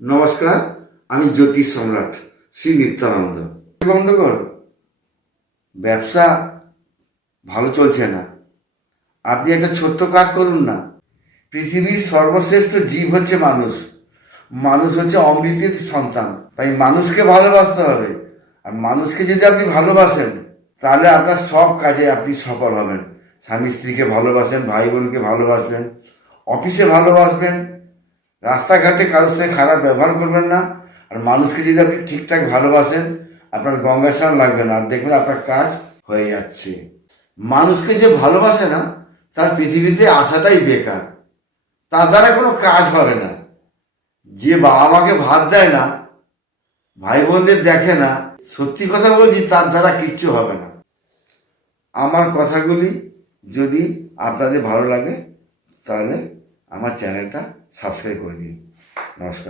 নমস্কার, আমি জ্যোতিষ সম্রাট শ্রী নিত্যানন্দ। বন্ধুগণ, ব্যবসা ভালো চলছে না, আপনি একটা ছোট্ট কাজ করুন না। পৃথিবীর সর্বশ্রেষ্ঠ জীব হচ্ছে মানুষ। মানুষ হচ্ছে অমৃতের সন্তান, তাই মানুষকে ভালোবাসতে হবে। আর মানুষকে যদি আপনি ভালোবাসেন, তাহলে আপনার সব কাজে আপনি সফল হবেন। স্বামী স্ত্রীকে ভালোবাসেন, ভাই বোনকে ভালোবাসবেন, অফিসে ভালোবাসবেন, রাস্তাঘাটে কারোর সঙ্গে খারাপ ব্যবহার করবেন না। আর মানুষকে যদি আপনি ঠিকঠাক ভালোবাসেন, আপনার গঙ্গা স্নান লাগবে না, আর দেখবেন আপনার কাজ হয়ে যাচ্ছে। মানুষকে যে ভালোবাসে না, তার পৃথিবীতে আসাটাই বেকার, তার দ্বারা কোনো কাজ হবে না। যে বাবা মাকে ভাত দেয় না, ভাই বোনদের দেখে না, সত্যি কথা বলছি, তার দ্বারা কিচ্ছু হবে না। আমার কথাগুলি যদি আপনাদের ভালো লাগে, তাহলে আমার চ্যানেলটা সাবস্ক্রাইব করে দিন। নমস্কার।